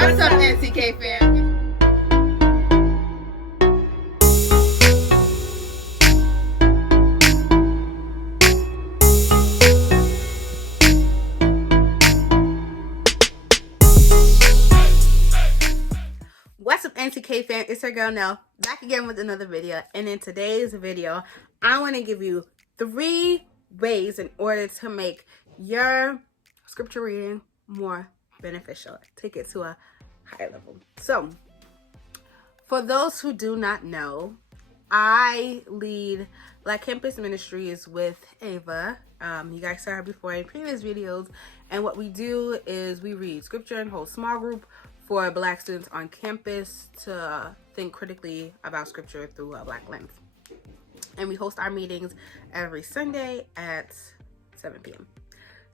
What's up, NCK fam? What's up, NCK fam? It's your girl Nelle, back again with another video. And in today's video, I want to give you 3 ways in order to make your scripture reading more beneficial. Take it to a higher level. So, for those who do not know, I lead Black Campus Ministries with Ava. You guys saw her before in previous videos. And what we do is we read scripture and hold small group for Black students on campus to think critically about scripture through a Black lens. And we host our meetings every Sunday at 7 p.m.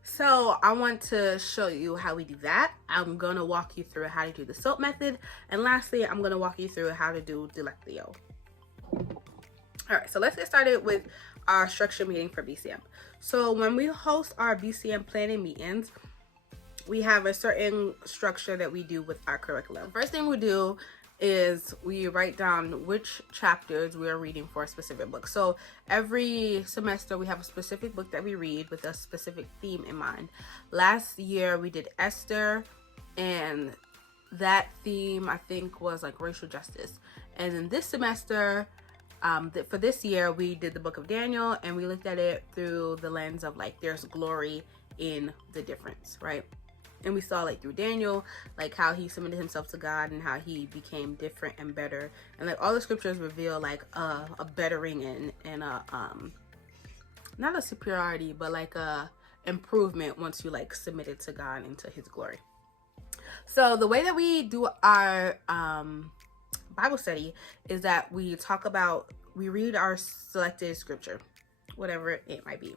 So I want to show you how we do that. I'm going to walk you through how to do the SOAP method. And lastly, I'm going to walk you through how to do Delectio. All right, so let's get started with our structure meeting for BCM. So when we host our BCM planning meetings, we have a certain structure that we do with our curriculum. First thing we do is we write down which chapters we are reading for a specific book. So every semester we have a specific book that we read with a specific theme in mind. Last year we did Esther, and that theme I think was like racial justice. And in this semester, for this year, we did the book of Daniel, and we looked at it through the lens of like there's glory in the difference, right? And we saw like through Daniel, like how he submitted himself to God and how he became different and better. And like all the scriptures reveal like a bettering and a not a superiority, but like a improvement once you like submitted to God into his glory. So the way that we do our Bible study is that we read our selected scripture, whatever it might be.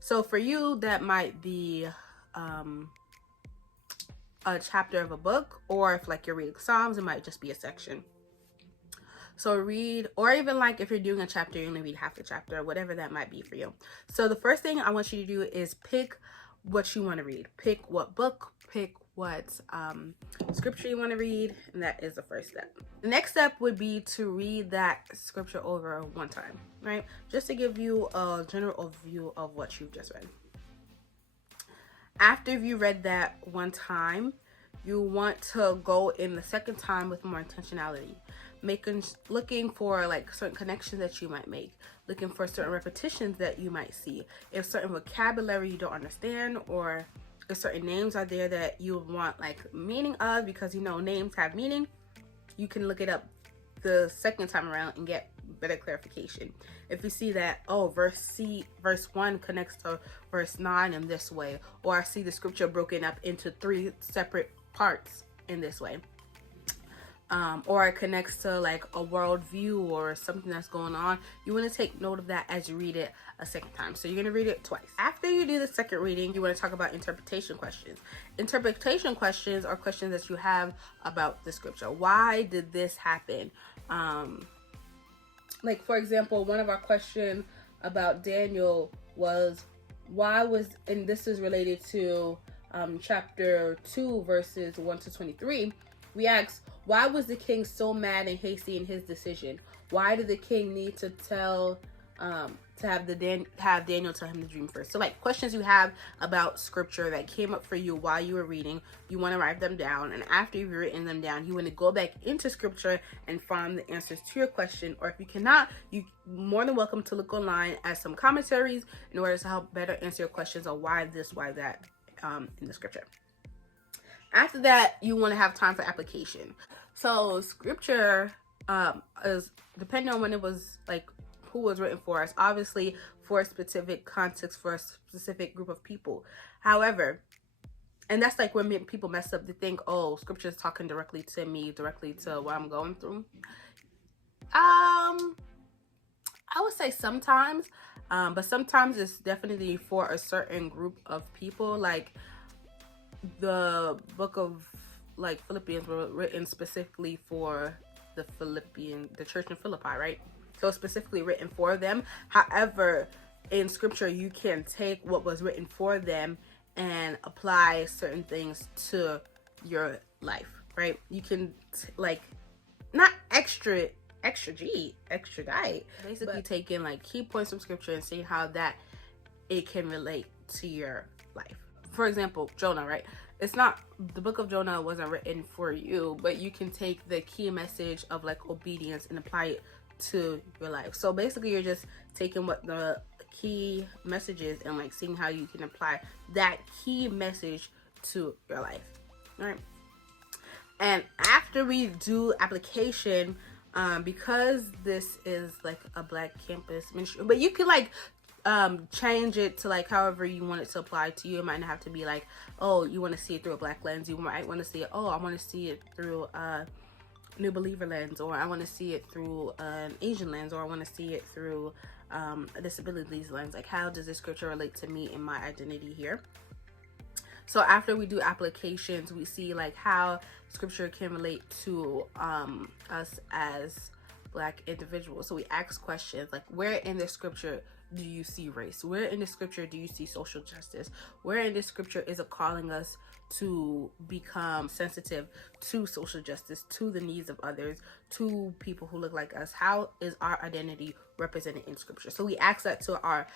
So for you, that might be a chapter of a book, or if like you're reading Psalms, it might just be a section. So read, or even like if you're doing a chapter, you only read half the chapter, whatever that might be for you. So the first thing I want you to do is pick what you want to read. Pick what book, pick what scripture you want to read, and that is the first step. The next step would be to read that scripture over one time, right? Just to give you a general overview of what you've just read. After you read that one time, you want to go in the second time with more intentionality, looking for like certain connections that you might make, looking for certain repetitions that you might see. If certain vocabulary you don't understand, or if certain names are there that you want like meaning of, because you know names have meaning, you can look it up the second time around and get better clarification. If you see that, oh, verse 1 connects to verse 9 in this way, or I see the scripture broken up into 3 separate parts in this way, or it connects to like a worldview or something that's going on, you want to take note of that as you read it a second time. So you're going to read it twice. After you do the second reading, you want to talk about interpretation questions. Interpretation questions are questions that you have about the scripture. Why did this happen? Like for example, one of our questions about Daniel was and this is related to chapter 2 verses 1 to 23. We asked, why was the king so mad and hasty in his decision? Why did the king need to have Daniel tell him the dream first? So like questions you have about scripture that came up for you while you were reading, you want to write them down, and after you've written them down, you want to go back into scripture and find the answers to your question. Or if you cannot, you're more than welcome to look online at some commentaries in order to help better answer your questions on why this, why that in the scripture. After that, you want to have time for application. So scripture is depending on when it was like who was written for us, obviously for a specific context, for a specific group of people. However, and that's like when people mess up, they think, oh, scripture is talking directly to me, directly to what I'm going through. I would say sometimes, but sometimes it's definitely for a certain group of people. Like the book of like Philippians were written specifically for the church in Philippi, right? So specifically written for them. However, in scripture, you can take what was written for them and apply certain things to your life, right? You can like not extra diet, basically taking like key points from scripture and seeing how that it can relate to your life. For example, Jonah, right? It's not, the book of Jonah wasn't written for you, but you can take the key message of like obedience and apply it to your life. So basically you're just taking what the key message is and like seeing how you can apply that key message to your life. All right. And after we do application, because this is like a Black campus ministry, but you can like change it to like however you want it to apply to you. It might not have to be like, oh, you want to see it through a Black lens. You might want to see it, oh, I want to see it through a New Believer lens, or I want to see it through an Asian lens, or I want to see it through a disabilities lens. Like, how does this scripture relate to me and my identity here? So after we do applications, we see like how scripture can relate to us as Black individuals. So we ask questions like, where in the scripture do you see race? Where in the scripture do you see social justice? Where in the scripture is it calling us to become sensitive to social justice, to the needs of others, to people who look like us? How is our identity represented in scripture? So we ask that to our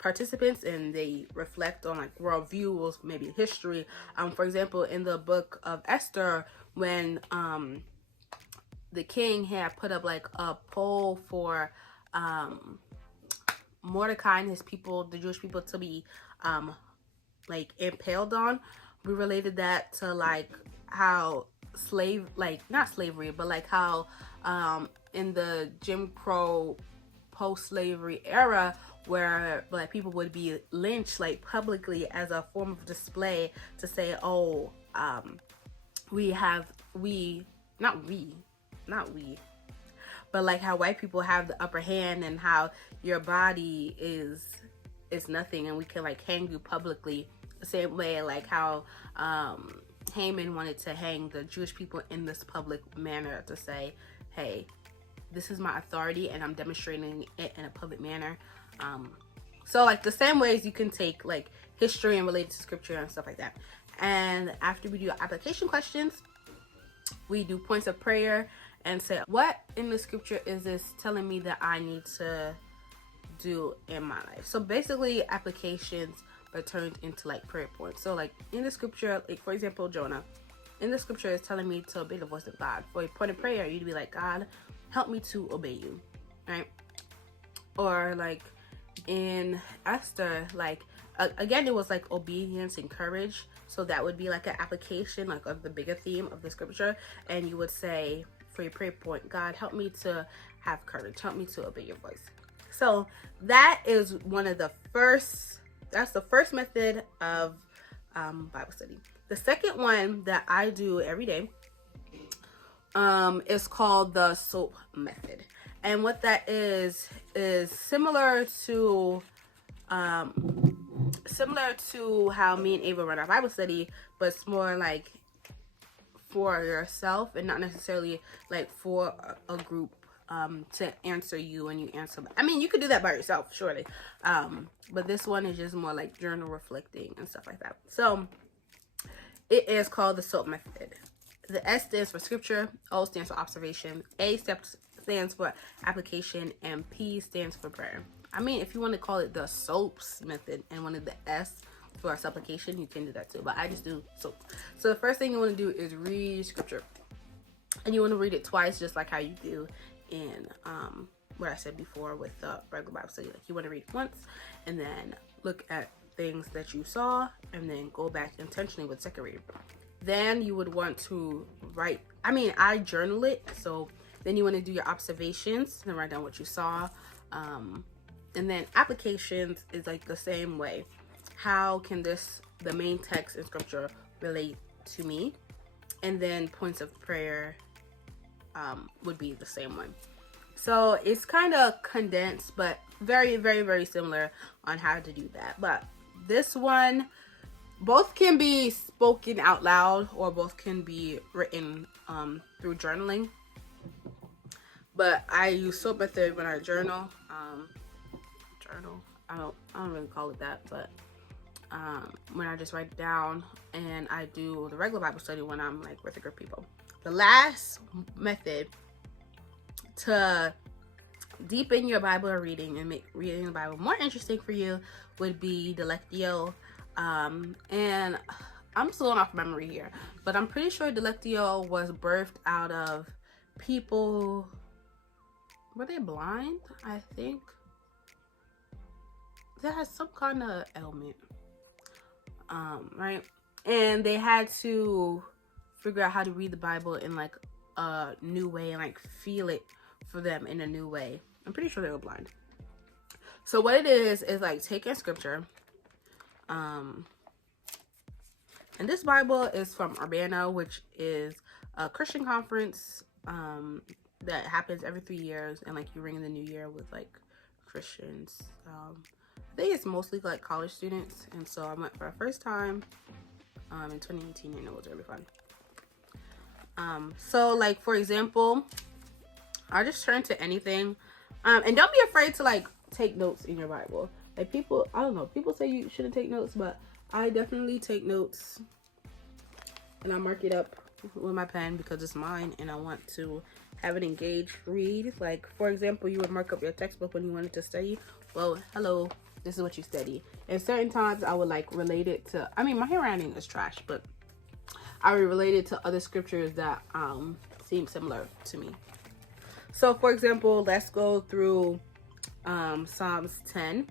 participants, and they reflect on like worldviews, maybe history. For example, in the book of Esther, when the king had put up like a poll for Mordecai and his people, the Jewish people, to be like impaled on, we related that to like how not slavery, but like how in the Jim Crow post-slavery era, where Black people would be lynched like publicly as a form of display to say, oh, but like how white people have the upper hand, and how your body is nothing, and we can like hang you publicly the same way like how Haman wanted to hang the Jewish people in this public manner to say, hey, this is my authority and I'm demonstrating it in a public manner. So like the same ways you can take like history and relate it to scripture and stuff like that. And after we do application questions, we do points of prayer and say, what in the scripture is this telling me that I need to do in my life? So basically applications are turned into like prayer points. So like in the scripture, like for example, Jonah, in the scripture is telling me to obey the voice of God. For a point of prayer, you'd be like, God, help me to obey you, right? Or like in Esther, like again, it was like obedience and courage. So that would be like an application like of the bigger theme of the scripture. And you would say for your prayer point, God, help me to have courage, help me to obey your voice. So that is one of the first, that's the first method of Bible study. The second one that I do every day is called the SOAP method. And what that is similar to how me and Ava run our Bible study, but it's more like for yourself and not necessarily like for a group to answer you and you answer. I mean, you could do that by yourself, surely. But this one is just more like journal reflecting and stuff like that. So it is called the SOAP method. The S stands for scripture, O stands for observation, A stands for application, and P stands for prayer. I mean, if you want to call it the SOAPs method and wanted the S for our supplication, you can do that too, but I just do SOAP. So the first thing you want to do is read scripture, and you want to read it twice, just like how you do in what I said before with the regular Bible study. Like, you want to read it once and then look at things that you saw and then go back intentionally with second read. Then you would want to write, I journal it, so then you want to do your observations and write down what you saw. And then applications is like the same way. How can the main text in scripture relate to me? And then points of prayer would be the same one. So it's kind of condensed, but very, very, very similar on how to do that. But this one, both can be spoken out loud or both can be written through journaling. But I use SOAP method when I journal. I don't really call it that, but when I just write it down, and I do the regular Bible study when I'm like with a group of people. The last method to deepen your Bible reading and make reading the Bible more interesting for you would be the Lectio. And I'm still going off memory here, but I'm pretty sure the Lectio was birthed out of people, were they blind? I think they had some kind of ailment, right? And they had to figure out how to read the Bible in like a new way and like feel it for them in a new way. I'm pretty sure they were blind. So what it is like taking scripture, and this Bible is from Urbana, which is a Christian conference that happens every 3 years, and like you ring in the new year with like Christians. I think it's mostly like college students, and so I went for the first time in 2018, and it was really fun. So like for example, I just turn to anything, and don't be afraid to like take notes in your Bible. Like people, I don't know, people say you shouldn't take notes, but I definitely take notes, and I mark it up with my pen because it's mine and I want to have an engaged read. Like for example, you would mark up your textbook when you wanted to study. Well, hello, this is what you study. And certain times I would like relate it to, I mean, my handwriting is trash, but I would relate it to other scriptures that seem similar to me. So for example, let's go through Psalms 10,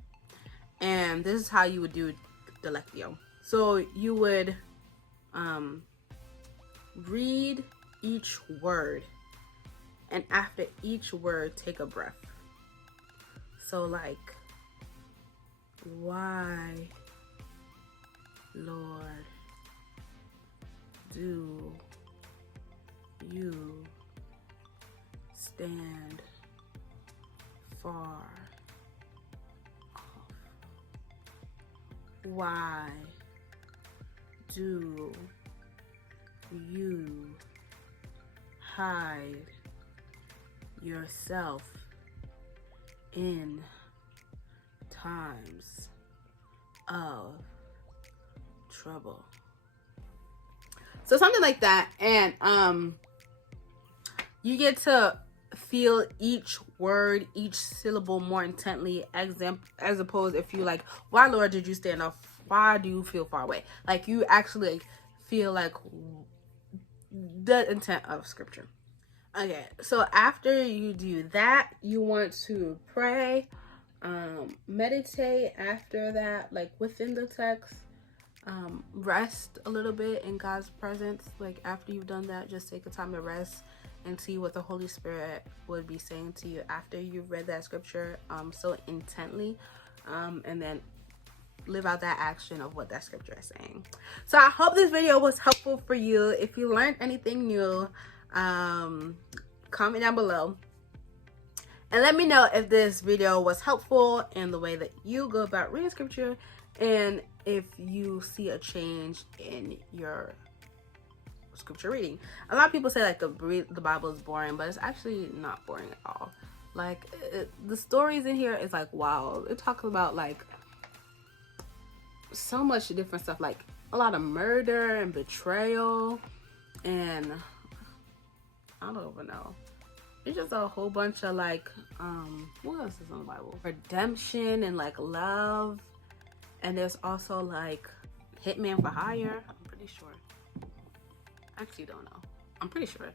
and this is how you would do the Lectio. So you would read each word, and after each word take a breath. So like, why, Lord, do you stand far off? Why do you hide yourself in times of trouble? So something like that, and you get to feel each word, each syllable more intently, as opposed if you like, why Lord did you stand off? Why do you feel far away? Like you actually like, feel like the intent of scripture. Okay, so after you do that, you want to pray, meditate after that, like within the text, rest a little bit in God's presence. Like after you've done that, just take a time to rest and see what the Holy Spirit would be saying to you after you've read that scripture so intently, and then live out that action of what that scripture is saying. So I hope this video was helpful for you. If you learned anything new, comment down below and let me know if this video was helpful in the way that you go about reading scripture, and if you see a change in your scripture reading. A lot of people say like the Bible is boring, but it's actually not boring at all. Like the stories in here is like, wow, it talks about like so much different stuff, like a lot of murder and betrayal, and I don't even know, it's just a whole bunch of like what else is in the Bible? Redemption and like love, and there's also like hitman for hire. I'm pretty sure. I actually don't know. I'm pretty sure.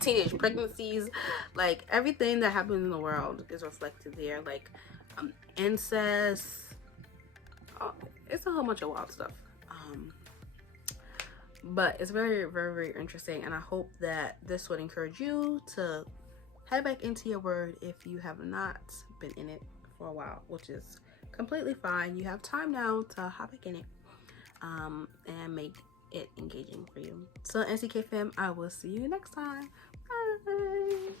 Teenage pregnancies, like everything that happens in the world is reflected there. Like incest. Oh, it's a whole bunch of wild stuff. But it's very, very, very interesting, and I hope that this would encourage you to head back into your word if you have not been in it for a while, which is completely fine. You have time now to hop back in it and make it engaging for you. So NCK fam, I will see you next time. Bye.